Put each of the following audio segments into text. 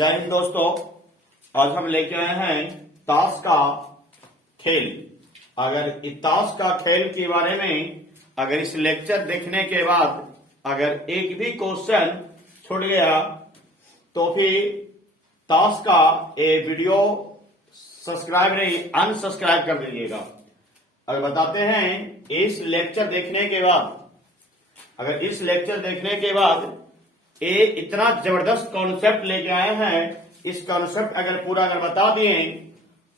जय हिंद दोस्तों। आज हम लेके आए हैं ताश का खेल। अगर इस ताश का खेल के बारे में अगर इस लेक्चर देखने के बाद अगर एक भी क्वेश्चन छूट गया तो फिर ताश का ये वीडियो सब्सक्राइब नहीं अनसब्सक्राइब कर दीजिएगा। अगर बताते हैं इस लेक्चर देखने के बाद अगर इस लेक्चर देखने के बाद ये इतना जबरदस्त कॉन्सेप्ट लेके आए हैं, इस कॉन्सेप्ट अगर पूरा अगर बता दिए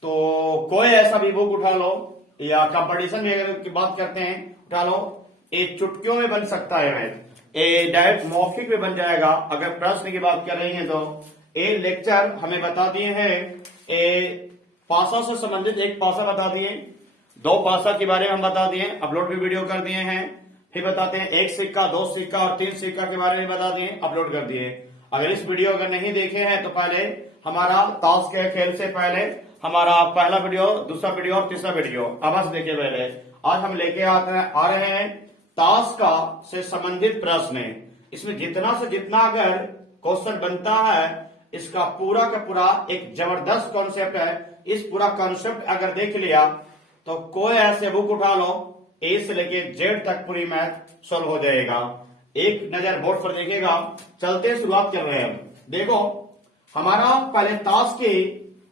तो कोई ऐसा भी बुक उठा लो या कंपटीशन में अगर की बात करते हैं उठा लो, ये चुटकियों में बन सकता है, ये डायरेक्ट मौखिक में बन जाएगा। अगर प्रश्न की बात कर रही हैं तो ये लेक्चर हमें बता दिए हैं, ये पासा से संबंधित एक पासा बता दिए, दो पासा के बारे में हम बता दिए, अपलोड भी वीडियो कर दिए हैं। फिर बताते हैं एक सिक्का, दो सिक्का और तीन सिक्का के बारे में बता दिए, अपलोड कर दिए। अगर इस वीडियो अगर नहीं देखे हैं तो पहले हमारा ताश के खेल से पहले हमारा पहला वीडियो, दूसरा वीडियो और तीसरा वीडियो अवश्य देखिए। पहले आज हम लेके आ रहे हैं ताश का से संबंधित प्रश्न। इसमें जितना से जितना अगर क्वेश्चन बनता है इसका पूरा का पूरा एक जबरदस्त कॉन्सेप्ट है। इस पूरा कॉन्सेप्ट अगर देख लिया तो कोई ऐसे बुक उठा लो, ए से लेके जेड तक पूरी मैथ सॉल्व हो जाएगा। एक नजर बोर्ड पर देखिएगा। चलते शुरुआत कर रहे हैं। देखो हमारा पहले ताश की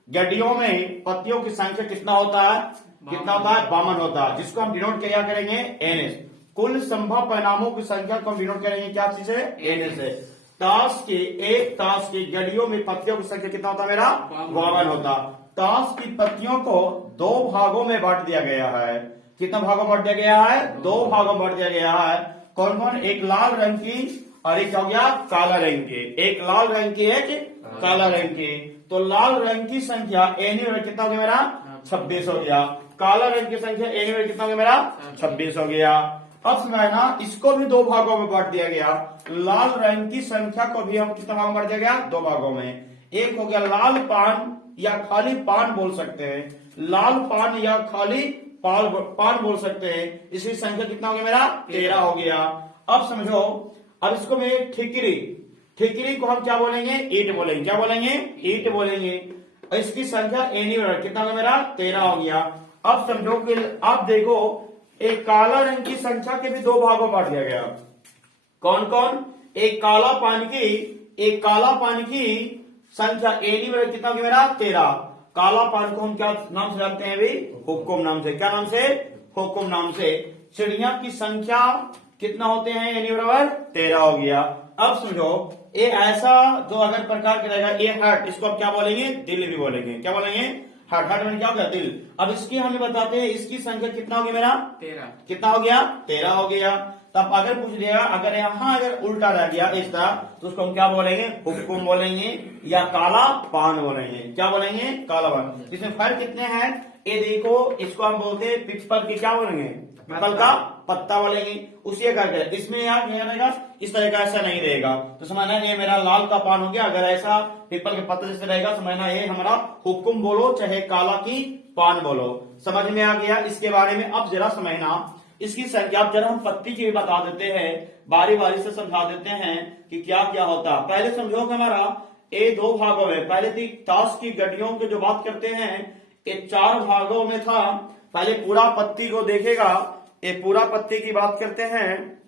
गड्डियों में पत्तियों की संख्या कितना होता है, कितना होता है, 52 होता है, जिसको हम डिनोट क्या करेंगे, एनएस। कुल संभव परिणामों की संख्या को हम डिनोट करेंगे क्या चीज है, एनएस है। एक ताश की गड्डियों में पत्तियों की संख्या कितना होता है, मेरा 52 होता। ताश की पत्तियों को दो भागों में बांट दिया गया है। कितना भागों में बांट दिया गया है, दो भागों में बांट दिया गया है। कौन कौन, एक लाल रंग की और एक हो गया काला रंग की, एक लाल रंग की एक काला रंग की। तो लाल रंग की संख्या एनी में कितना हो गया, मेरा 26 हो गया। काला रंग की संख्या एनी में कितना हो गया, मेरा 26 हो गया। अब समझना इसको भी दो भागों में बांट दिया गया। लाल रंग की संख्या को भी हम कितना भागों में बांट दिया गया, दो भागों में। एक हो गया लाल पान या खाली पान बोल सकते हैं, लाल पान या खाली पान बोल सकते हैं। इसकी संख्या कितना हो गया, मेरा 13 हो गया। अब समझो, अब इसको मैं ठिकरी, ठिकरी को हम क्या बोलेंगे, ईट बोलेंगे। क्या बोलेंगे, ईट बोलेंगे। और इसकी संख्या एनी कितना हो गया, मेरा 13 हो गया। अब समझो कि आप देखो एक काला रंग की संख्या के भी दो भागों में बांट दिया गया। कौन कौन, एक काला पान की संख्या एनी कितना हो गया, मेरा 13। काला पान को हम क्या नाम से रखते हैं भाई, हुक्कुम नाम से। क्या नाम से, हुक्कुम नाम से। चिड़िया की संख्या कितना होते हैं, यानी बराबर 13 हो गया। अब समझो ये ऐसा जो अगर प्रकार का रहेगा, ये हार्ट, इसको आप क्या बोलेंगे, दिल भी बोलेंगे। क्या बोलेंगे, हार्ट। हार्ट में क्या हो गया, दिल। अब इसकी हमें बताते हैं इसकी संख्या कितना हो गया, मेरा 13। कितना हो गया, 13 हो गया। तब अगर पूछ लिया अगर यहाँ अगर उल्टा रह गया इस तरह तो उसको हम क्या बोलेंगे, हुक्कुम बोलेंगे या काला पान बोलेंगे। क्या बोलेंगे, काला पान। इसमें फर्क कितने हैं, ये देखो, इसको हम बोलते हैं पीपल की क्या बोलेंगे, पीपल का पत्ता बोलेंगे। उसी करके इसमें यहाँ क्या रहेगा, इस तरह का ऐसा नहीं रहेगा। तो समझना ये मेरा लाल का पान हो गया। अगर ऐसा पीपल के पत्ते जैसे रहेगा समझना ये हमारा हुक्कुम बोलो चाहे काला की पान बोलो। समझ में आ गया इसके बारे में। अब जरा समझना इसकी संख्या। अब जरा हम पत्ती की भी बता देते हैं, बारी बारी से समझा देते हैं कि क्या क्या होता। पहले समझो कि हमारा ये दो भागों में, पहले ताश की गड्डियों की जो बात करते हैं ये 4 भागों में था। पहले पूरा पत्ती को देखेगा, ये पूरा पत्ती की बात करते हैं।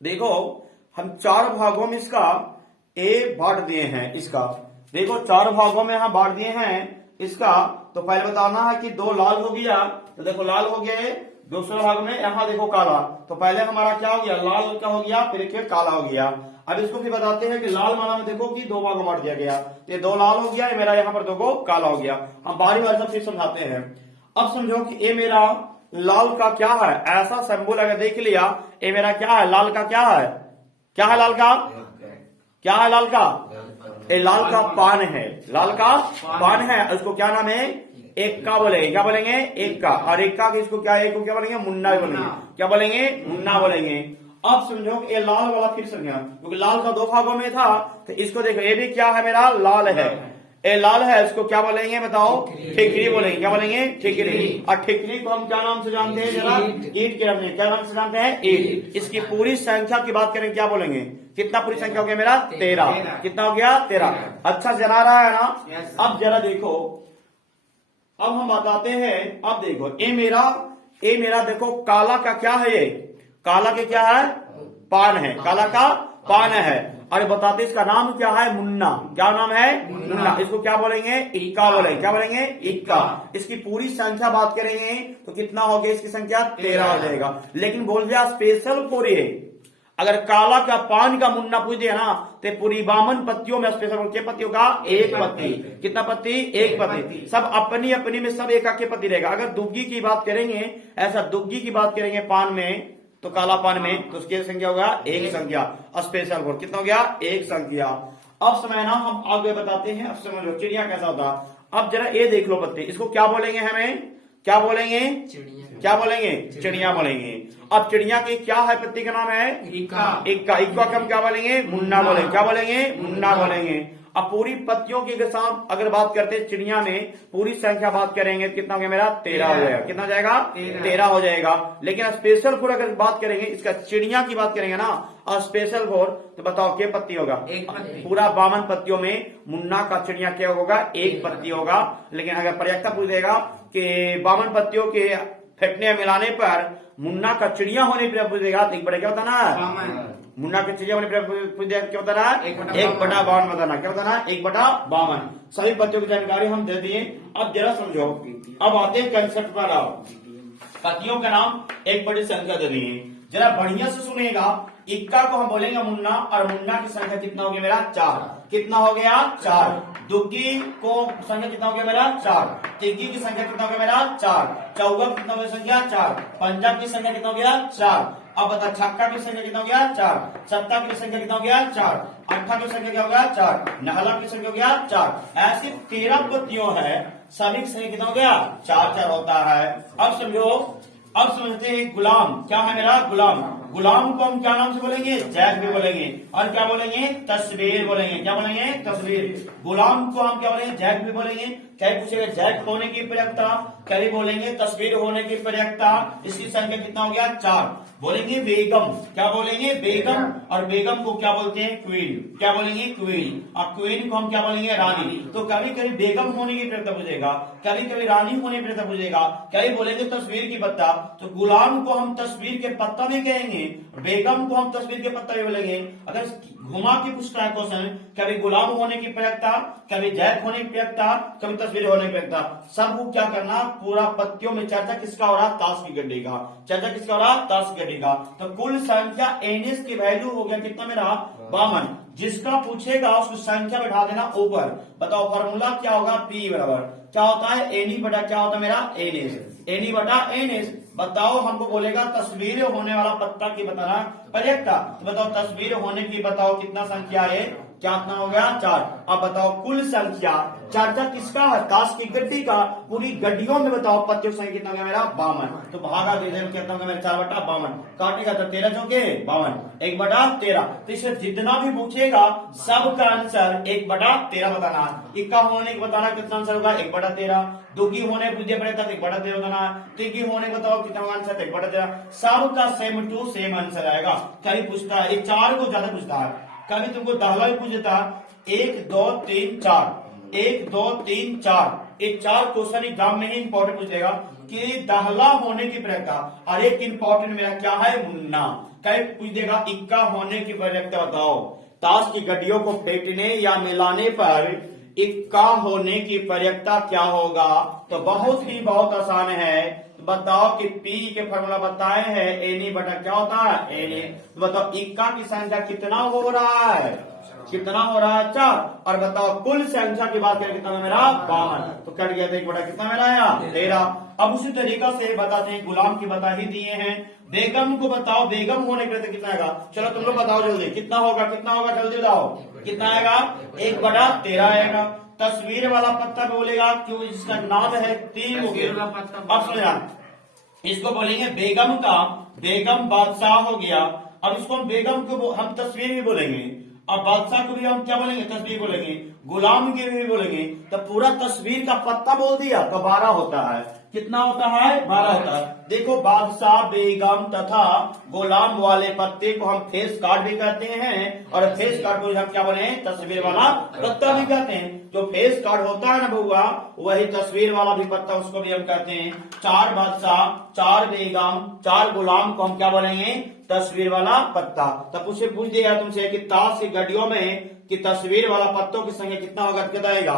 देखो हम 4 भागों में इसका ए बांट दिए हैं। इसका देखो 4 भागों में हम बांट दिए हैं इसका। तो पहले बताना है कि 2 लाल हो गया, तो देखो लाल हो गया। दूसरे भाग में यहाँ देखो काला, तो पहले हमारा क्या हो गया, लाल का हो गया, फिर काला हो गया। अब इसको भी बताते हैं कि लाल माला में देखो कि 2 भागों में बांट दिया गया। ये 2 लाल हो गया, ये मेरा यहाँ पर 2 काला हो गया। हम बारी बारी से फिर समझाते हैं। अब समझो कि ये मेरा लाल का क्या है, ऐसा सिंबल अगर देख लिया, ये मेरा क्या है, लाल का क्या है, क्या है लाल का, क्या है लाल का, ये लाल का पान है। लाल का पान है, उसको क्या नाम है, एक का बोलेंगे। क्या बोलेंगे, एक का। और एक का इसको क्या, एक को क्या बोलेंगे, मुन्ना बोलेंगे। क्या बोलेंगे, मुन्ना बोलेंगे। अब समझो कि ये लाल वाला फिर समझा, क्योंकि लाल का 2 भागों में था तो इसको देखो, ये भी क्या है, मेरा लाल है। ए लाल है उसको क्या बोलेंगे बताओ? ठिकरी बोलेंगे। क्या बोलेंगे? ठिकरी। और ठिकरी को हम क्या नाम से जानते हैं जरा? ईंट के नाम से। क्या नाम से जानते हैं? ईंट। इसकी पूरी संख्या की बात करें क्या बोलेंगे? कितना पूरी संख्या हो गया मेरा? 13। कितना हो गया? 13। अच्छा जना रहा है ना? अब जरा देखो, अब हम बताते हैं। अब देखो ये मेरा देखो काला का क्या है? ये काला के क्या है? पान है। काला का पान है। अरे बताते इसका नाम क्या है? मुन्ना। क्या नाम है? मुन्ना। इसको क्या बोलेंगे? इक्का बोलेंगे। क्या बोलेंगे? इक्का। इसकी पूरी संख्या बात करेंगे तो कितना हो गया? इसकी संख्या 13 हो जाएगा। लेकिन बोल दिया स्पेशल फॉर ये, अगर काला का पान का मुन्ना पूछ दिया ना तो पूरी 52 पत्तियों में स्पेशल क्या पत्ती होगा? एक पत्ती। कितना पत्ती? एक पत्ती। सब अपनी अपनी में सब एक आके पत्ती रहेगा। अगर दुग्गी की बात करेंगे, ऐसा दुग्गी की बात करेंगे पान में, तो काला पान में, तो उसकी संख्या होगा एक संख्या। स्पेशल फॉर कितना हो गया? एक संख्या। अब समय ना हम आगे बताते हैं। अब समझो चिड़िया कैसा होता। अब जरा ये देख लो पत्ते, इसको क्या बोलेंगे? हमें क्या बोलेंगे? क्या बोलेंगे? चिड़िया बोलेंगे। अब चिड़िया की क्या है? पत्ती का नाम है इक्का। इक्का। इक्का का हम क्या बोलेंगे? मुन्ना बोलेंगे। क्या बोलेंगे? मुन्ना बोलेंगे। अब पूरी पत्तियों की अगर बात करते हैं चिड़िया में पूरी संख्या बात करेंगे कितना हो गया मेरा? 13 हो जाएगा। कितना हो जाएगा? 13 हो जाएगा। लेकिन स्पेशल फॉर अगर बात करेंगे, इसका चिड़िया की बात करेंगे ना, और स्पेशल फॉर तो बताओ क्या पत्ती होगा? एक पत्ती। पूरा 52 पत्तियों में मुन्ना का चिड़िया क्या होगा? एक पत्ती होगा। लेकिन अगर प्रयोक्ता पूछ देगा कि 52 पत्तियों के फेंकने मिलाने पर मुन्ना का चिड़िया होने पर पूछ देगा तो एक बड़ा क्या बताना? मुन्ना के चिड़िया होने पर पूछ देगा क्या बताना? 1/52 बताना। क्या बताना? 1/52। सभी पत्तियों की जानकारी हम दे दिए। अब जरा समझो, अब आते हैं कंसेप्ट पर। आओ, पत्तियों का नाम एक बड़ी संख्या दे दिए, जरा बढ़िया से सुनेगा। इक्का को हम बोलेंगे मुन्ना, और मुन्ना की संख्या कितना हो गया मेरा? 4। कितना हो गया? 4। दुग्गी को संख्या कितना हो गया मेरा? 4। तिग्गी की संख्या कितना हो गया मेरा? 4। चौगा कितना हो गया संख्या? 4। पंजाब की संख्या कितना हो गया? 4। अब बता छक्का की संख्या कितना हो गया? 4। सत्ता की संख्या कितना हो गया? 4। अट्ठा की संख्या क्या हो गया? 4। नहला की संख्या हो गया? 4। ऐसी 13 पत्तियों है, सभी की संख्या कितना हो गया? 4 होता है। अब समझो, अब समझते हैं गुलाम क्या है मेरा? गुलाम। गुलाम को हम क्या नाम से बोलेंगे? जैक भी बोलेंगे। और क्या बोलेंगे? तस्वीर बोलेंगे। क्या बोलेंगे? तस्वीर। गुलाम को हम क्या बोलेंगे? जैक भी बोलेंगे। क्या पूछेगा? जैक होने की प्रयोक्ता, कभी बोलेंगे तस्वीर होने की प्रयोक्ता। इसकी संख्या कितना हो गया? 4। बोलेंगे बेगम। क्या बोलेंगे? बेगम। और बेगम को क्या बोलते हैं? क्वीन। क्या बोलेंगे? क्वीन। और क्वीन को हम क्या बोलेंगे? रानी। तो कभी कभी बेगम होने की प्रयोक्ता पूछेगा, कभी कभी रानी होने की प्रयोक्ता पूछेगा, कभी बोलेंगे तस्वीर की पत्ता। तो गुलाम को हम तस्वीर के पत्ता भी कहेंगे, बेगम को हम तस्वीर के पत्ता भी बोलेंगे। अगर घुमा के पूछता है क्वेश्चन, कभी गुलाम होने की प्रयोक्ता, कभी जैक होने की प्रयोक्ता, कभी तस्वीर होने की प्रयोक्ता, सबको क्या करना? पूरा पत्तियों में चर्चा किसका हो रहा? ताश की गड्डी का। चर्चा किसका हो रहा? ताश की गड्डी का। तो कुल संख्या एनएस की वैल्यू हो गया कितना मेरा? 52। जिसका पूछेगा उसको संख्या बैठा देना ऊपर। बताओ फॉर्मूला क्या होगा? पी बराबर क्या होता है? एनी बटा क्या होता है मेरा? एनएस। एनी बटा एनएस। बताओ हमको बोलेगा तस्वीर होने वाला पत्ता की बताना प्रयोक्ता, तो बताओ तस्वीर होने की बताओ कितना संख्या है? क्या कितना हो गया? 4। अब बताओ कुल संख्या चर्चा किसका है? ताश की गड्डी का। पूरी गड्डियों में बताओ पत्तियों की संख्या कितना हो गया मेरा? 52। तो भागा दे कितना हो गया मेरा? 4/52। काटेगा तो 13 चौके 52, 1/13। तो इसे जितना भी पूछेगा सबका आंसर 1/13 बताना। इक्का होने को बताना कितना आंसर होगा? 1/13। दुग्गी होने पूछे पड़े तक 1/13 बताना। तिग्गी होने बताओ कितना आंसर? 1/13। सबका सेम टू सेम आंसर आएगा। कभी पूछता है 4 को ज्यादा पूछता है, कभी तुमको दाहला भी पूछ देता 1 2 3 4, 1 2 3 4। ये 4 क्वेश्चन एग्जाम में ही इंपॉर्टेंट पूछेगा कि दाहला होने की प्रयोक्ता। और एक इंपॉर्टेंट मेरा क्या है? मुन्ना। कहीं पूछ देगा इक्का होने की प्रयोक्ता बताओ। ताश की गड्डियों को फेंकने या मिलाने पर इक्का होने की प्रयोक्ता क्या होगा? तो बहुत आसान है। बताओ कि पी के फॉर्मूला बताए हैं, एनी बटा क्या होता है? एनी। तो बताओ इक्का की संख्या कितना हो रहा है? कितना हो रहा है? 4। और बताओ कुल संख्या की बात करें कितना मेरा? 52। तो कट गया था 1 बटा कितना मेरा आया? 13। अब उसी तरीका से बताते हैं, गुलाम की बता ही दिए हैं। बेगम को बताओ, बेगम होने के कितना आएगा? चलो तुम लोग बताओ जल्दी, कितना होगा? कितना होगा जल्दी बताओ, कितना आएगा? 1/13 आएगा। तस्वीर वाला पत्ता बोलेगा क्यों? इसका नाम है तीन। अब समझा, इसको बोलेंगे बेगम का, बेगम बादशाह हो गया। अब इसको हम बेगम को हम तस्वीर भी बोलेंगे। और बादशाह को भी हम क्या बोलेंगे, तस्वीर बोलेंगे, गुलाम के भी बोलेंगे। तो पूरा तस्वीर का पत्ता बोल दिया तो 12 होता है। कितना होता है, 12 होता है। देखो बादशाह, बेगम तथा गुलाम वाले पत्ते को हम फेस कार्ड भी कहते हैं, और फेस कार्ड को हम क्या बोले, तस्वीर वाला पत्ता भी कहते हैं। जो फेस कार्ड होता है ना बउआ, वही तस्वीर वाला भी पत्ता, उसको भी हम कहते हैं। 4 बादशाह, 4 बेगम, 4 गुलाम को हम क्या बोलेंगे, तस्वीर वाला पत्ता। तब पूछ दिया तुमसे कि ताश की गड्डियों में कि तस्वीर वाला पत्तों की संख्या कितना होगा, बताएगा,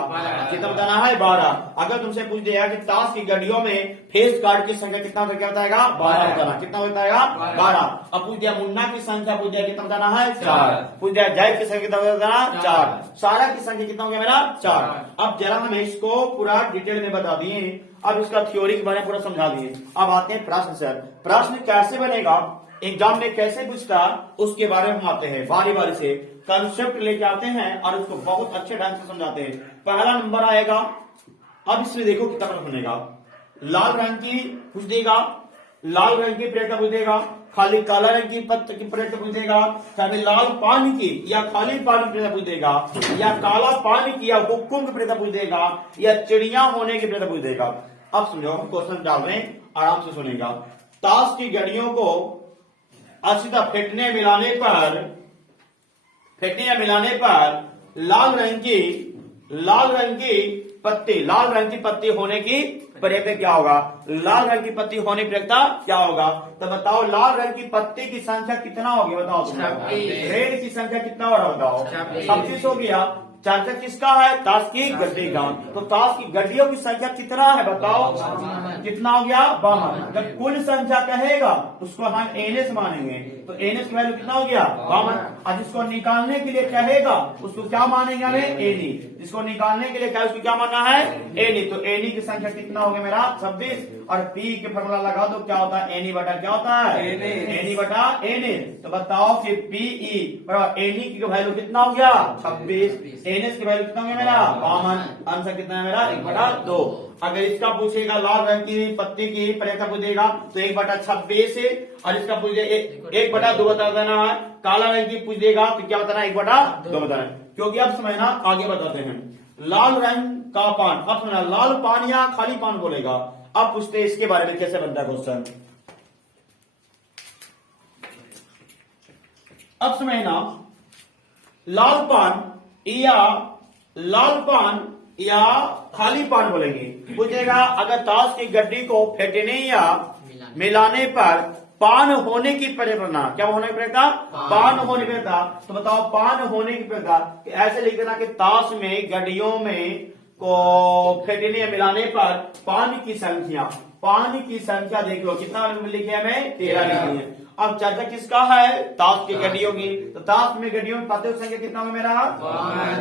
कितना बताना है, 12। अगर तुमसे पूछ दिया कि ताश की गड्डियों में फेस कार्ड की संख्या कितना होता है, क्या बताएगा, 12 बताना। कितना बताएगा, 12। अब पूछ दिया मुन्ना की संख्या, पूछ दिया कितना बताना है, 4। पूछ दिया जैब की संख्या कितना बताना, 4। सारा की संख्या कितना हो गया मेरा, 4। अब जरा हम इसको पूरा डिटेल में बता दिए, अब इसका थ्योरी के बारे में पूरा समझा दिए। अब आते हैं प्रश्न सर, प्रश्न कैसे बनेगा, एग्जाम में कैसे पूछता, उसके बारे में हम आते हैं। बारी बारी से कंसेप्ट लेके आते हैं और उसको बहुत अच्छे ढंग से समझाते हैं। पहला नंबर आएगा, अब इसमें देखो कितना प्रश्न बनेगा। लाल रंग की पूछ देगा, लाल रंग की प्लेट का पूछ देगा, खाली काला रंग की पत्त की प्लेट का पूछ देगा, खाली लाल पानी की या खाली पानी की प्लेट पूछ देगा, या काला पानी की या हुक्म की प्लेट पूछ देगा, या चिड़िया होने की प्लेट पूछ देगा। अब समझो, हम क्वेश्चन डाल रहे हैं, आराम से सुनेगा। ताश की घड़ियों को अच्छी तरह फेंटने मिलाने पर लाल रंग की पत्ती होने की प्रक्रिया क्या होगा, लाल रंग की पत्ती होने की प्रक्रिया क्या होगा। तो बताओ लाल रंग की पत्ती की संख्या कितना होगी, बताओ तुम। रेड की संख्या कितना हो रहा, बताओ, 26 हो गया। चाचा किसका है, ताश की गड्डी का। तो ताश की गड्डियों की संख्या कितना है, बताओ, कितना हो गया, 52। जब कुल संख्या कहेगा उसको हम एनएस मानेंगे, तो एनएस की वैल्यू कितना हो गया, 52। और जिसको निकालने के लिए कहेगा उसको क्या मानेंगे हमें, एनी। जिसको निकालने के लिए कहे उसको क्या मानना है, एनी। तो एनी की संख्या कितना हो गया मेरा, 26। और पी के फॉर्मूला लगा दो, क्या होता है, एनी बटा क्या होता है, एनी बटा एनी। तो बताओ कि पीई बराबर एनी की वैल्यू कितना हो गया, 26। एनएस की वैल्यू कितना हो गया मेरा, 52। आंसर कितना है मेरा, 1/2। अगर इसका पूछेगा लाल रंग की पत्ती की प्रेक्षा पूछेगा तो 1/26 है, और इसका पूछे 1/2 बता देना है। काला रंग की पूछ देगा तो क्या बताना है, 1/2 बताना है। क्योंकि अब समय ना आगे बताते हैं। लाल रंग का पान, अब सुना, लाल पान या खाली पान बोलेगा। अब पूछते हैं इसके बारे में कैसे बनता है क्वेश्चन। अब समय ना, लाल पान या खाली पान बोलेंगे। पूछेगा अगर ताश की गड्डी को फेंटने या मिलाने पर पान होने की प्रेरणा, क्या होने की प्रेरणा, पान होने की प्रेरणा। तो बताओ पान होने की प्रेरणा ऐसे लिख देना कि ताश में गड्डियों में को फेंटने या मिलाने पर पान की संख्या देख लो, कितना लिखे हमें, 13 लिखी है। अब चर्चा किसका है, ताश की गड्डियों की। तो ताश में गड्डियों में पत्तों की संख्या कितना होगा मेरा,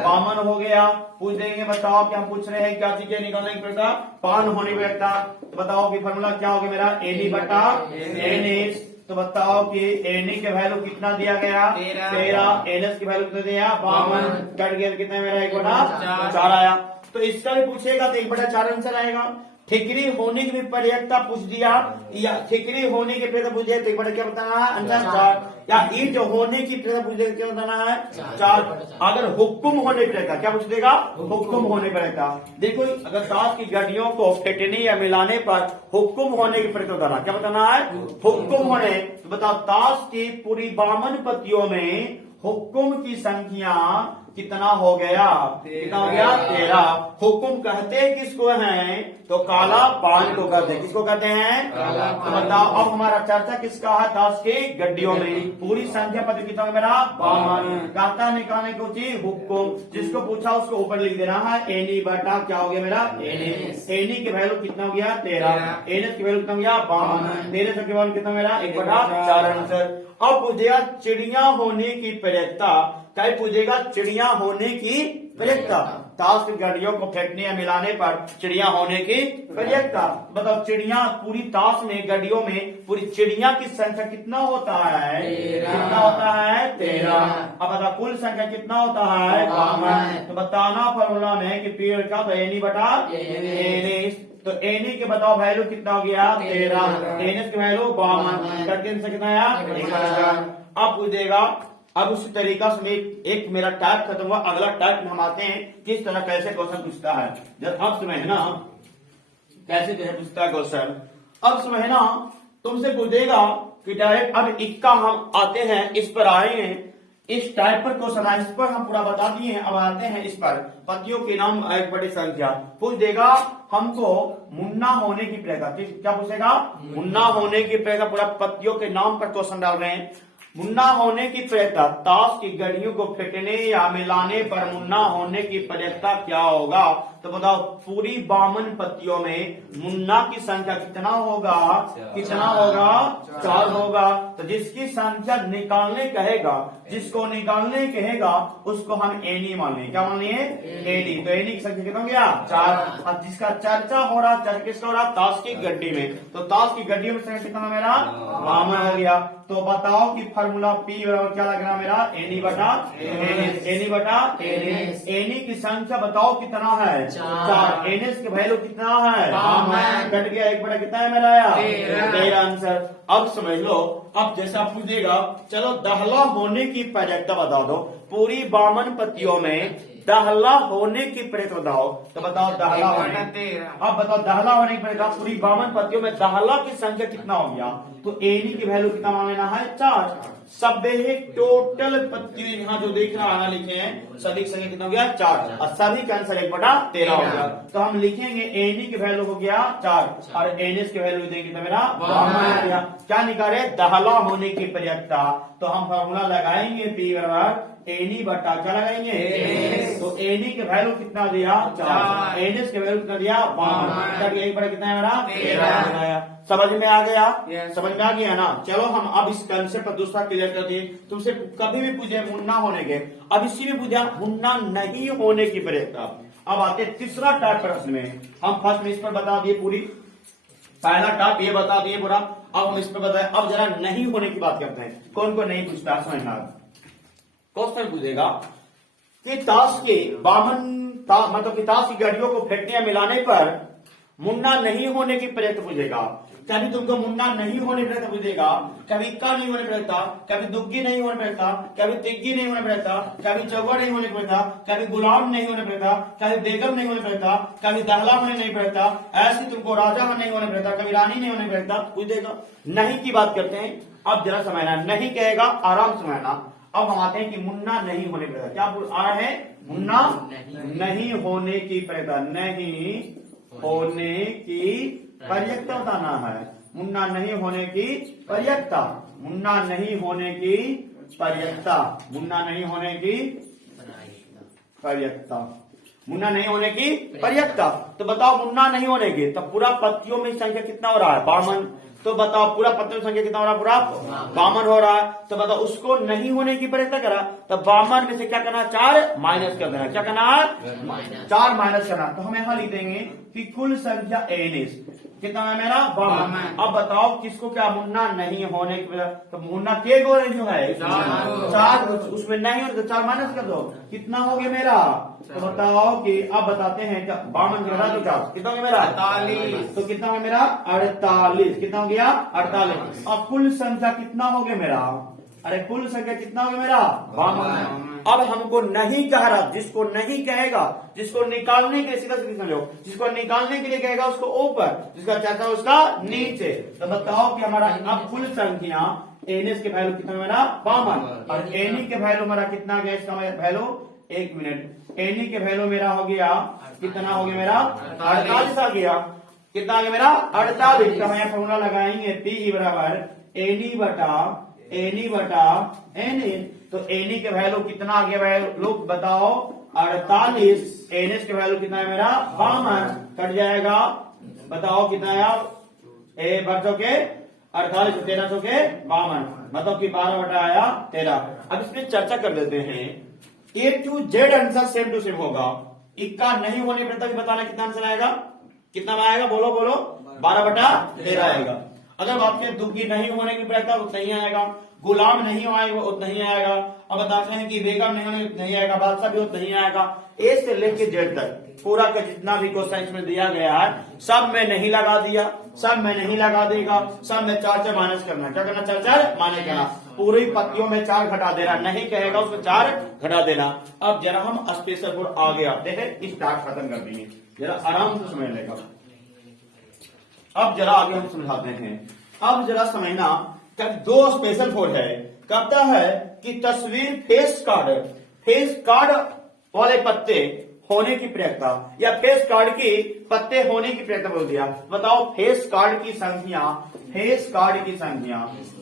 52 हो गया। पूछ देंगे, बताओ क्या हम पूछ रहे हैं, क्या चीजें निकालने की पड़ता, पान होने की पड़ता। तो बताओ कि फॉर्मूला क्या होगा मेरा, एनी बटा एनएस। तो बताओ कि एनी के वैल्यू कितना दिया गया, 13। एनएस की वैल्यू कितना दिया, 52। कट गया कितना मेरा, 1/4 आया। तो इसका भी पूछेगा तो 1/4 आंसर आएगा। ठिकरी होने की भी प्रयोगता पूछ दिया, या ठिकरी होने की प्रयोगता पूछ दिया तो 1/4 क्या बताना है, आंसर 4। या ईट होने की प्रयोगता पूछ दिया क्या बताना है, 4। अगर हुक्म होने की प्रयोगता क्या पूछ देगा, हुक्म होने पर प्रयोगता। देखो अगर ताश की गड्डियों को फेंटने या मिलाने पर हुक्म होने की प्रयोगता बताना, क्या बताना है, हुक्म होने। तो बताओ ताश की पूरी 52 पत्तियों में हुक्म की संख्या कितना हो गया, कितना हो गया, 13। हुक्म कहते किसको हैं, तो काला पान को कहते हैं। किसको कहते हैं, तो बताओ अब हमारा चर्चा किसका है, ताश की गड्डियों में। पूरी संख्या पत्र कितना है मेरा, 52। कहता निकालने को चाहिए हुक्म, जिसको पूछा उसको ऊपर लिख देना है, एनी बटा क्या हो गया मेरा, एनी की वैल्यू कितना हो गया, 13। एनएस की वैल्यू कितना हो गया, 52। 13 की वैल्यू कितना मेरा, 1/4 आंसर। अब पूछेगा चिड़िया होने की प्रयोगता, क्या पूछेगा, चिड़िया होने की प्रयोगता। ताश की गड्डियों को फेंकने या मिलाने पर चिड़िया होने की प्रयोगता। बताओ चिड़िया पूरी ताश में गड्डियों में पूरी चिड़िया की संख्या कितना होता है, कितना होता है, 13। अब बताओ कुल संख्या कितना होता है, 52। तो बताना फॉर्मूला में कि पेड़ का तो एनी बटा एनएस। तो एनी के बताओ वैल्यू कितना हो गया, 13। एनएस की वैल्यू 52। कितना आया, 1/4। अब पूछ देगा अब उसी तरीका से एक मेरा टाइप खत्म हुआ, अगला टाइप में हम आते हैं किस तरह कैसे क्वेश्चन पूछता है। जब अब समझना कैसे कैसे पूछता है क्वेश्चन। अब समझना तुमसे पूछेगा कि डायरेक्ट अब इक्का हम आते हैं, इस पर आए हैं, इस टाइप पर क्वेश्चन आए, इस पर हम पूरा बता दिए हैं। अब आते हैं इस पर पतियों के नाम एक बड़ी संख्या पूछ देगा हमको, मुन्ना होने की प्रेरणा। क्या पूछेगा? मुन्ना होने की प्रेरणा, पूरा पतियों के नाम पर क्वेश्चन डाल रहे हैं। मुन्ना होने की प्रेरणा, ताश की घड़ियों को फेंकने या मिलाने पर मुन्ना होने की प्रेरणा क्या होगा? तो बताओ पूरी 52 पत्तियों में मुन्ना की संख्या कितना होगा? कितना होगा? 4 होगा। तो जिसकी संख्या निकालने कहेगा, जिसको निकालने कहेगा उसको हम एनी मान लेंगे। क्या मान लेंगे? एनी। तो एनी की संख्या कितना हो गया? 4। अब जिसका चर्चा हो रहा, चर्चा किसका हो रहा? ताश की गड्डी में। तो ताश की गड्डी में संख्या कितना मेरा? 52 हो गया। तो बताओ कि फार्मूला पी बराबर क्या लग रहा मेरा? एनी बटा एनी बटा एनी की संख्या बताओ कितना है? 4। एनएस के वैल्यू कितना है? कट गया 1 बटा कितना है मेरा? 13 आंसर। अब समझ लो, अब जैसा पूछ देगा चलो दहला होने की प्रेरणा बता दो, पूरी 52 पत्तियों में दहला होने की प्रेरणा बताओ। तो बताओ दहला होने, अब बताओ दहला होने की प्रेरणा, पूरी 52 पत्तियों में दहला की संख्या कितना हो गया? तो एनी की वैल्यू कितना मान लेना है? 4। सब टोटल पत्तियों यहाँ जो देख रहा है लिखे हैं, सभी की संख्या कितना हो गया? 4। और सभी का आंसर 1 बटा 13 हो गया। तो हम लिखेंगे एनी की वैल्यू हो गया 4 और एनएस की वैल्यू देंगे तो मेरा 52। क्या निकाले? दहला होने की प्रेरणा। तो हम फॉर्मूला लगाएंगे पी बराबर एनी बटा क्या लगाएंगे? तो एनी के वैल्यू कितना दिया? 4। एनएस के वैल्यू कितना दिया? 52। 1 बटा कितना है मेरा? 13। समझ में आ गया? समझ में आ गया ना? चलो हम अब इस कंसेप्ट पर दूसरा क्लियर कर दिए। तुमसे कभी भी पूछे मुन्ना होने के, अब इसी में पूछा मुन्ना नहीं होने की प्रेरणा। अब आते तीसरा टाइप प्रश्न में। हम फर्स्ट में इस पर बता दिए, पूरी पहला टाइप ये बता दिए पूरा। अब हम इस पर बताए, अब जरा नहीं होने की बात करते हैं। कौन को नहीं पूछता? समझना क्वेश्चन पूछेगा कि ताश के 52 मतलब कि ताश की घड़ियों को फेंकने या मिलाने पर मुन्ना नहीं होने की प्रेरणा पूछेगा। कभी तुमको मुन्ना नहीं होने की प्रेरणा पूछेगा, कभी इक्का नहीं होने की प्रेरणा, कभी दुग्गी नहीं होने की प्रेरणा, कभी तिग्गी नहीं होने की प्रेरणा, कभी चौवा नहीं होने की प्रेरणा, कभी गुलाम नहीं होने की प्रेरणा, कभी बेगम नहीं होने की प्रेरणा, कभी दहला होने नहीं प्रेरणा, ऐसे तुमको राजा नहीं होने की प्रेरणा, कभी रानी नहीं होने की प्रेरणा पूछ देगा। नहीं की बात करते हैं। अब जरा समझना, नहीं कहेगा आराम समझना। अब हम आते हैं कि मुन्ना नहीं होने की प्रेरणा। क्या आ रहा है? मुन्ना नहीं होने की प्रेरणा, नहीं होने की प्रेरणा बताना है। मुन्ना नहीं होने की प्रेरणा, मुन्ना नहीं होने की प्रेरणा, मुन्ना नहीं होने की प्रेरणा, मुन्ना नहीं होने की प्रेरणा। तो बताओ मुन्ना नहीं होने की, तो पूरा पत्तियों में संख्या कितना हो रहा है? 52। तो बताओ पूरा पत्तियों संख्या कितना हो रहा है? पूरा 52 हो रहा है। तो बताओ उसको नहीं होने की प्रेरणा करा, तो 52 में से क्या करना? 4 माइनस कर देना। क्या करना? 4 माइनस करना। तो हम यहाँ लिख देंगे कि कुल संख्या एनएस कितना है मेरा? 52। अब बताओ किसको क्या मुन्ना नहीं होने की, तो मुन्ना के गो जो है 4, उसमें नहीं हो तो 4 माइनस कर दो, कितना हो गया मेरा? तो बताओ कि अब बताते हैं 52 के घटा दो 4, कितना हो गया मेरा? 48। तो कितना हो गया मेरा? 48। कितना हो गया? 48। अब कुल संख्या कितना हो गया मेरा? अरे कुल संख्या कितना हो गया मेरा? 52। अब हमको नहीं कह रहा, जिसको नहीं कहेगा, जिसको निकालने के लिए सीधा सीधा समझो, जिसको निकालने के लिए कहेगा उसको ऊपर, जिसका चाहता है उसका नीचे। तो बताओ कि हमारा अब कुल संख्या एनएस के वैल्यू कितना मेरा? 52 और एनी के वैल्यू हमारा कितना गया? इसका वैल्यू 1 मिनट, एनी के वैल्यू मेरा हो गया कितना हो गया मेरा? 48 आ गया। कितना आ गया मेरा? 48 का मैं फॉर्मूला लगाएंगे पी बराबर एनी बटा एनी। तो एनी के वैल्यू कितना आ गया? लोग बताओ 48। एनएस के वैल्यू कितना है मेरा? 52। कट जाएगा, बताओ कितना आया? 12 के 48, 13 के 52, मतलब कि 12 बटा आया 13। अब इसमें चर्चा कर लेते हैं। A to Z answer same to same होगा। इक्का नहीं होने पर तक बताना कितना आंसर आएगा? कितना आएगा? बोलो बोलो। 12 बटा 13 आएगा। अगर आपके दुग्गी नहीं होने की प्रयत्न तो नहीं आएगा। गुलाम नहीं आएगा उतना नहीं आएगा। अब बताते हैं कि बेगम नहीं आएगा, बादशाह भी उतना नहीं आएगा। ए से लेके जेड तक पूरा का जितना भी क्वेश्चन इसमें दिया गया है सब में नहीं लगा दिया, सब में नहीं लगा देगा, सब में 4 माइनस करना। क्या करना? 4 माइनस करना। पूरी पत्तियों में 4 घटा देना, नहीं कहेगा उसमें 4 घटा देना। अब जरा हम स्पेशल फॉर आगे आते हैं, इस टास्क खत्म कर देंगे, जरा आराम से समझ लेगा। अब जरा आगे हम समझाते हैं। अब जरा समझना, 2 स्पेशल फॉर है। कहता है कि तस्वीर फेस कार्ड वाले पत्ते होने की प्रक्रिया या फेस कार्ड की पत्ते होने की प्रक्रिया बोल दिया। बताओ फेस कार्ड की संख्या, फेस कार्ड की संख्या,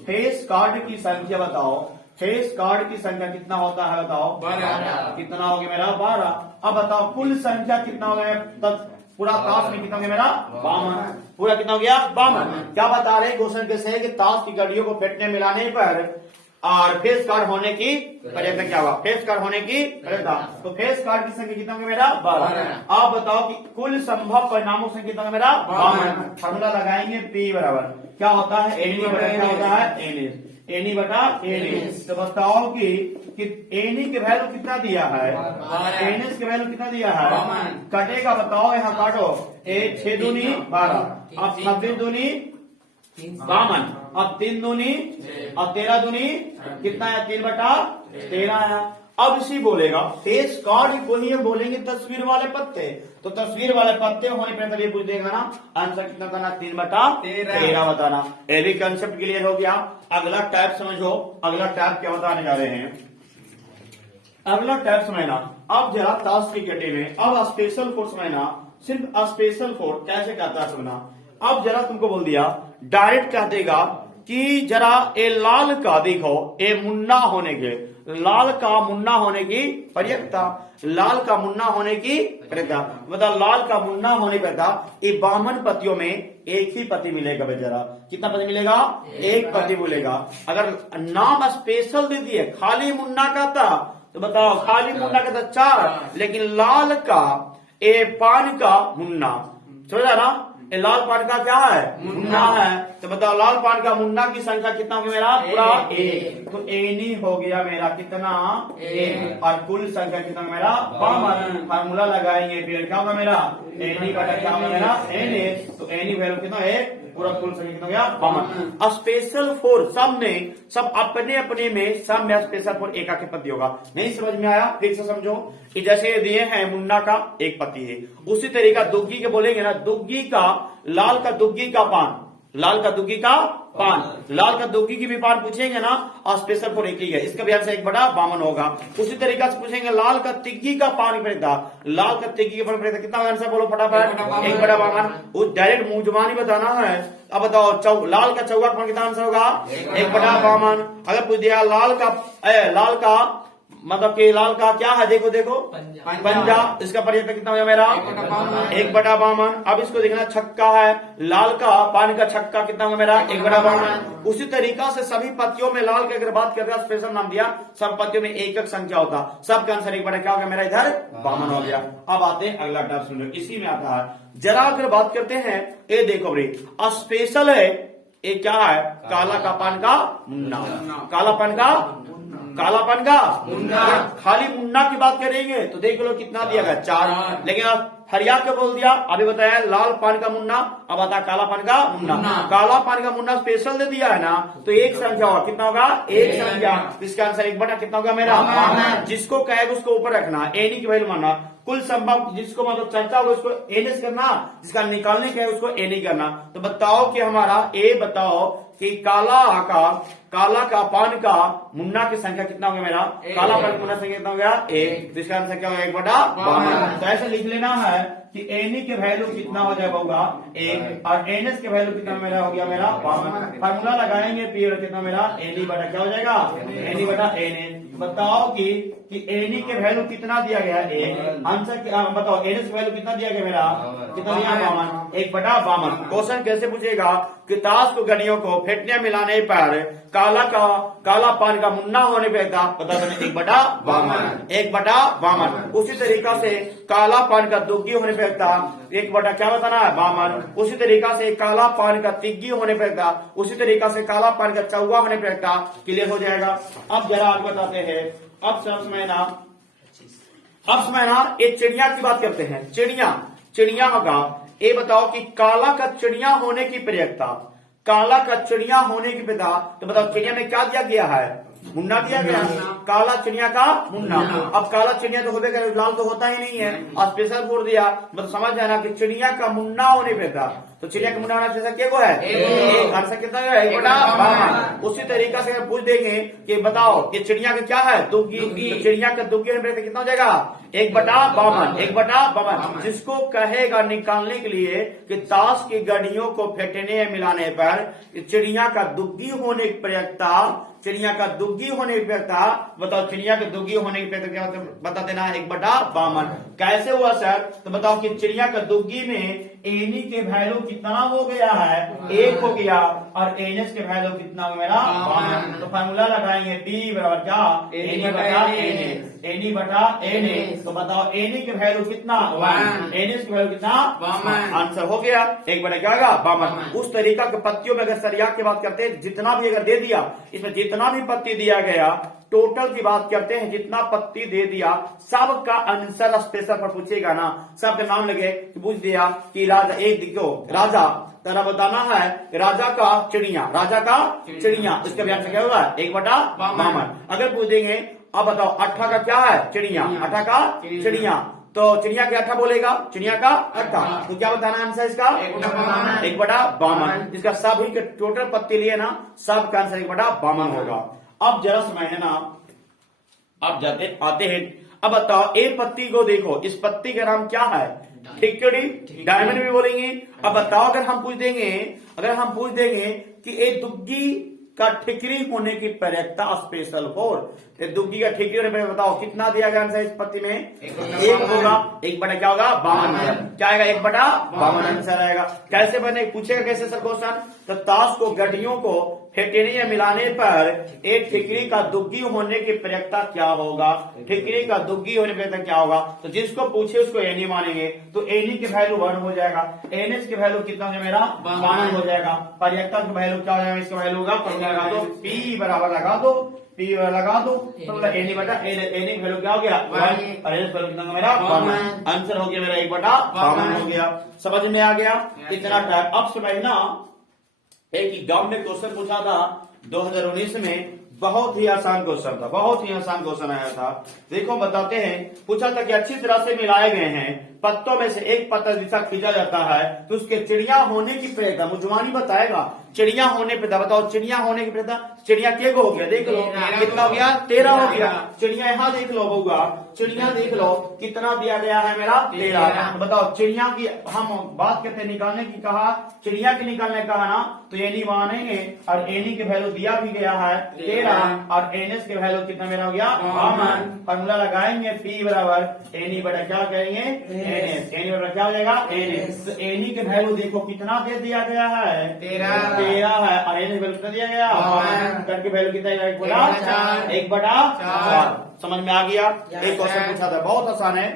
फेस कार्ड की संख्या बताओ। फेस कार्ड की संख्या कितना होता है बताओ? 12। कितना हो गया मेरा? 12। अब बताओ कुल संख्या कितना हो गया? पूरा ताश में कितना हो गया मेरा? 52। पूरा कितना हो गया? 52। क्या बता रहे क्वेश्चन कैसे है कि ताश की गड्डियों को फेंटने मिलाने पर और फेस कार्ड होने की प्रक्रिया क्या हुआ? फेस कार्ड होने की प्रक्रिया। तो फेस कार्ड की संख्या कितना होगा मेरा? 12। आप बताओ कि कुल संभव परिणामों से कितना होगा मेरा? 52। फॉर्मूला लगाएंगे P बराबर क्या होता है? एनी बटा क्या होता है? एन। एनी बटा एन। तो बताओ कि एनी के वैल्यू कितना दिया है? एनएस के वैल्यू कितना दिया है? कटेगा बताओ, यहाँ काटो। 6 दूनी 12, अब 26 दूनी 52, अब 3 दूनी और 13 दूनी कितना है? 3 बटा 13 है। अब इसी बोलेगा फेस कार्ड को ही हम बोलेंगे तस्वीर वाले पत्ते। तो तस्वीर वाले पत्ते होने पर ये पूछ देगा ना, आंसर कितना करना? 3 बटा 13 बताना। ये भी कंसेप्ट क्लियर हो गया। अगला टाइप समझो, अगला टाइप क्या बताने जा रहे हैं। अगला टाइप समझना। अब जरा ताश की गड्डी में अब स्पेशल फोर्स समझना, सिर्फ स्पेशल फोर्स कैसे कहता है समझना। अब जरा तुमको बोल दिया, डायरेक्ट कह देगा कि जरा ए लाल का देखो, ए मुन्ना होने के, लाल का मुन्ना होने की प्रक्रिया, लाल का मुन्ना होने की प्रक्रिया। मतलब लाल का मुन्ना होने पर था ये 52 पत्तियों में एक ही पति मिलेगा बेचारा। कितना पति मिलेगा? एक पति मिलेगा। अगर नाम स्पेशल दे दिए, खाली मुन्ना का था तो बताओ, खाली मुन्ना का था 4, लेकिन लाल का ए पान का मुन्ना, समझा ना? ए लाल पान का क्या है? मुन्ना है। तो बताओ लाल पान का मुन्ना की संख्या कितना होगी मेरा? पूरा 1। तो एनी हो गया मेरा कितना? 1। और कुल संख्या कितना मेरा? 52। फार्मूला लगाएंगे फिर क्या होगा मेरा? एनी बटा क्या होगा मेरा? एन। तो एनी वैल्यू कितना है? पूरा कुल संख्या कितना हो गया? 52। स्पेशल फोर सब में, सब अपने अपने में, सब में स्पेशल फोर एक आके पति होगा। नहीं समझ में आया? फिर से समझो कि जैसे दिए हैं मुन्ना का एक पति है, उसी तरीका दुग्गी के बोलेंगे ना, दुग्गी का लाल का दुग्गी का पान, लाल का दुग्गी का पान, लाल का दुग्गी की भी पान पूछेंगे ना, और स्पेशल फोर एक ही है, इसका भी आंसर 1 बटा 52 होगा। उसी तरीका से पूछेंगे लाल का तिग्गी का पान पड़ेगा, लाल का तिग्गी का पान पड़ेगा, कितना आंसर बोलो फटाफट? 1 बटा 52। वो डायरेक्ट मुंह जुबानी बताना है। अब बताओ लाल का चौगा पान कितना आंसर होगा? 1 बटा 52। अगर पूछ दिया लाल का मतलब कि लाल का क्या है? देखो देखो पंजा, इसका परिचय कितना हो गया मेरा? 1 बटा 52। अब इसको देखना छक्का है, लाल का पान का छक्का कितना होगा मेरा? 1 बटा 52। उसी तरीका से सभी पत्तियों में लाल की अगर बात करते हैं, स्पेशल नाम दिया, सब पत्तियों में एक एक संख्या होता, सबका आंसर 1 बटा क्या हो गया मेरा? इधर 52 हो गया। अब आते हैं अगला टर्म, सुनो इसी में आता है। जरा अगर बात करते हैं, ये देखो भाई स्पेशल है, ये क्या है? काला का पान का मुन्ना, काला पान का, कालापन का मुन्ना। खाली मुन्ना की बात करेंगे तो देख लो कितना दिया गया? 4। लेकिन फरियाद क्या बोल दिया? अभी बताया लाल पान का मुन्ना, अब बता काला पान का मुन्ना। काला पान का मुन्ना स्पेशल दे दिया है ना, तो एक संख्या होगा, कितना होगा? एक संख्या। इसका आंसर 1 बटा कितना होगा मेरा? जिसको कहेगा उसको ऊपर रखना, एनी की वैल्यू मानना। कुल संभव जिसको मतलब चर्चा होगा उसको एनएस करना, जिसका निकालने का है उसको एनी करना। तो बताओ कि हमारा ए बताओ कि काला का पान का मुन्ना की संख्या कितना हो गया मेरा? काला पान मुन्ना संख्या कितना हो गया? 1। इसका आंसर क्या होगा? 1 बटा 52। तो ऐसे लिख लेना है कि एनी के वैल्यू कितना हो जाएगा? होगा 1, और एनएस के वैल्यू कितना मेरा हो गया मेरा? 52। फार्मूला लगाएंगे पी और कितना मेरा? एनी बटा क्या हो जाएगा? एनी बटा एन। बताओ कि एनी के वैल्यू कितना दिया गया? 1। आंसर बताओ एनएस वैल्यू कितना दिया गया मेरा? कितना दिया? 52। 1 बटा 52। क्वेश्चन कैसे पूछेगा कि ताश को गड्डियों को फेंटने मिलाने पर काला पान का मुन्ना होने पे था, बता देना 1/52, 1/52। उसी तरीका से काला पान का दुग्गी होने पे था 1/, क्या बताना है, 52। उसी तरीका से काला पान का तिग्गी होने पे था, उसी तरीका से काला पान का चौवा होने पे था। क्लियर हो जाएगा। अब जरा आगे बताते हैं। अब समय ना एक चिड़िया की बात करते हैं। चिड़िया होगा, ये बताओ कि काला का चिड़िया होने की प्रयोगता, काला का चिड़िया होने की पिता, तो बताओ चिड़िया में क्या दिया गया है, मुन्ना दिया गया है, काला चिड़िया का मुन्ना। अब काला चिड़िया तो होते करे, लाल तो होता ही नहीं है, स्पेशल बोल दिया, मतलब समझ जाना कि चिड़िया का मुन्ना होने पे था, तो चिड़िया का मुन्ना होना क्या को है, एक। आंसर कितना है, 1/52। उसी तरीका से पूछ देंगे कि बताओ ये चिड़िया का क्या है, दुग्गी, तो चिड़िया का दुग्गी होने पे कितना हो जाएगा, 1/52, 1/52। जिसको कहेगा निकालने के लिए कि ताश की गड्डियों को फेंटने या मिलाने पर चिड़िया का दुग्गी होने की प्रयोगता, चिड़िया का दुग्गी होने की प्रयोगता, बताओ चिड़िया के दुग्गी होने की प्रयोगता क्या बता देना, 1/52। कैसे हुआ सर, तो बताओ कि चिड़िया का दुग्गी में एनी के वैल्यू कितना हो गया है, 1 हो गया, और एनएस के वैल्यू कितना हो मेरा 52। तो फार्मूला लगाएंगे P बराबर क्या, एनी बटा एनए। तो बताओ एनी के वैल्यू कितना, 1, एनएस के वैल्यू कितना, 52। आंसर हो गया, 1/, क्या होगा, 52। उस तरीका के पत्तियों में अगर सरिया की बात करते हैं, जितना भी अगर दे दिया, इसमें जितना भी पत्ती दिया गया, टोटल की बात करते हैं, जितना पत्ती दे दिया सबका आंसर स्पेशल पर पूछेगा ना, सबके नाम लगे कि पूछ दिया कि राजा, एक देखो राजा, तेरा बताना है राजा का चिड़िया, इसका भी आंसर क्या होगा, 1/52। अगर पूछ देंगे अब बताओ अट्ठा का क्या है, चिड़िया, अट्ठा का चिड़िया, तो चिड़िया के अट्ठा बोलेगा, चिड़िया का अट्ठा, तो क्या बताना आंसर इसका, 1/52। इसका सभी के टोटल पत्ती लिए ना, सबका आंसर 1/52 होगा। अब जरा समय है ना, अब आते हैं। अब बताओ ए पत्ती को देखो, इस पत्ती का नाम क्या है, ठिकड़ी, डायमंड भी बोलेंगे। अब बताओ अगर हम पूछ देंगे कि ए दुग्गी का ठिकरी होने की प्रयोगता स्पेशल 4, दुग्गी का ठिकरी होने पर बताओ कितना दिया गया आंसर इस पत्ती में, 1 होगा, 1/, क्या होगा, 52। क्या आएगा, 1/52 आंसर आएगा। कैसे बने, पूछेगा कैसे सर क्वेश्चन, तो ताश को गड्डियों को फेंटने या मिलाने पर एक ठिकरी का दुग्गी होने की प्रयोगता क्या होगा, ठिकरी का दुग्गी होने पर क्या होगा, तो जिसको पूछे उसको एनी मानेंगे, तो एनी की वैल्यू 1 हो जाएगा, एनएस की वैल्यू कितना हो मेरा 52 हो जाएगा, प्रयोगता की वैल्यू क्या हो जाएगा, इसका वैल्यू होगा, लगा दो P बराबर लगा दो, तो एनी बटा एनी वैल्यू क्या हो गया, 1, और एनएस वैल्यू कितना मेरा 1। आंसर हो गया मेरा 1/52 हो गया। समझ में आ गया इतना टाइम। अब समझना एक एग्जाम में क्वेश्चन पूछा था 2019 में, बहुत ही आसान क्वेश्चन आया था। देखो बताते हैं, पूछा था कि अच्छी तरह से मिलाए गए हैं पत्तों में से एक पत्ता दिशा खींचा जाता है तो उसके चिड़िया होने की प्रेरणा मुझवानी बताएगा, चिड़िया होने पे बताओ, चिड़िया होने की प्रेरणा, चिड़िया के हो गया, देख लो कितना हो गया, 13 हो गया। चिड़िया यहाँ देख लो बउआ, चिड़िया देख लो कितना दिया गया है मेरा 13। तो बताओ चिड़िया की हम बात करते निकालने की, कहा चिड़िया की निकालने कहा ना, तो एनी मानेंगे, और एनी के वैल्यू दिया भी गया है 13, और एनएस के वैल्यू कितना मेरा हो गया 52। फॉर्मूला लगाएंगे P बराबर एनी बटा क्या कहेंगे एनएस, एनी बटा क्या हो जाएगा एनएस। तो एनी के वैल्यू देखो कितना दे दिया गया है 13 है, और एनी वैल्यू कितना दिया गया 52, करके वैल्यू कितना बोला 1/4। समझ में आ गया। एक क्वेश्चन पूछा था, बहुत आसान है।